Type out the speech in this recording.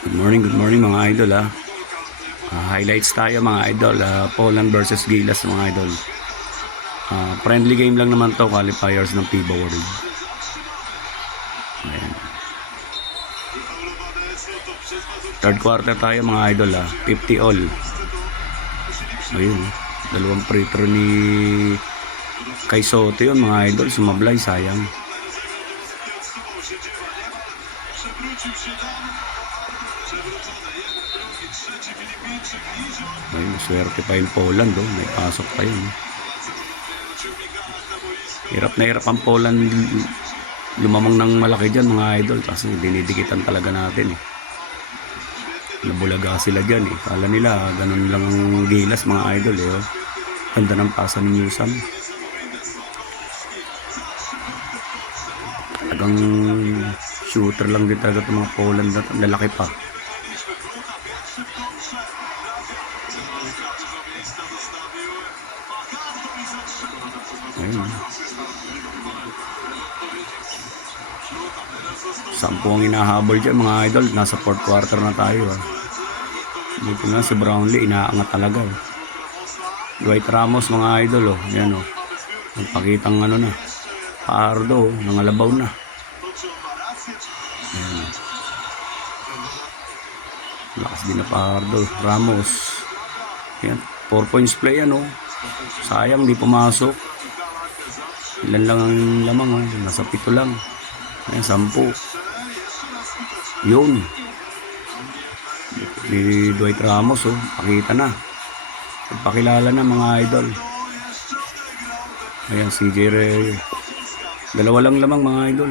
Good morning mga idol ha. Highlights tayo mga idol. Poland versus Gilas mga idol. Friendly game lang naman to, qualifiers ng FIBA World. Ayan. Third quarter tayo mga idol ha. 50 all. Ayun. Dalawang free throw ni Kai Soto yun mga idol. Sumablay, sayang. Ayun, swerte pa yung Poland oh. May pasok pa yun. Hirap na hirap ang Poland lumamang ng malaki dyan mga idol kasi dinidikitan talaga natin eh. Nabulaga sila dyan eh. Kala nila ganun lang ang Gilas mga idol eh oh. Ganda ng pasa ni Newsam. Talagang shooter lang din talaga itong mga Poland na lalaki pa. Ayun. 10 ang hinahabol dyan mga idol. Nasa 4th quarter na tayo dito na si Brownlee inaangat talaga Dwight Ramos mga idol yan nagpakitang na Pardo nangalabaw na. Ayan. Lakas din na Pardo. Ramos yan 4 points play sayang di pumasok. Ilan lang ang lamang nasa 7 lang. Ayan 10 yun ni Dwight Ramos pakita na pagpakilala na mga idol. Ayan CJ Reyes, dalawa lang lamang mga idol.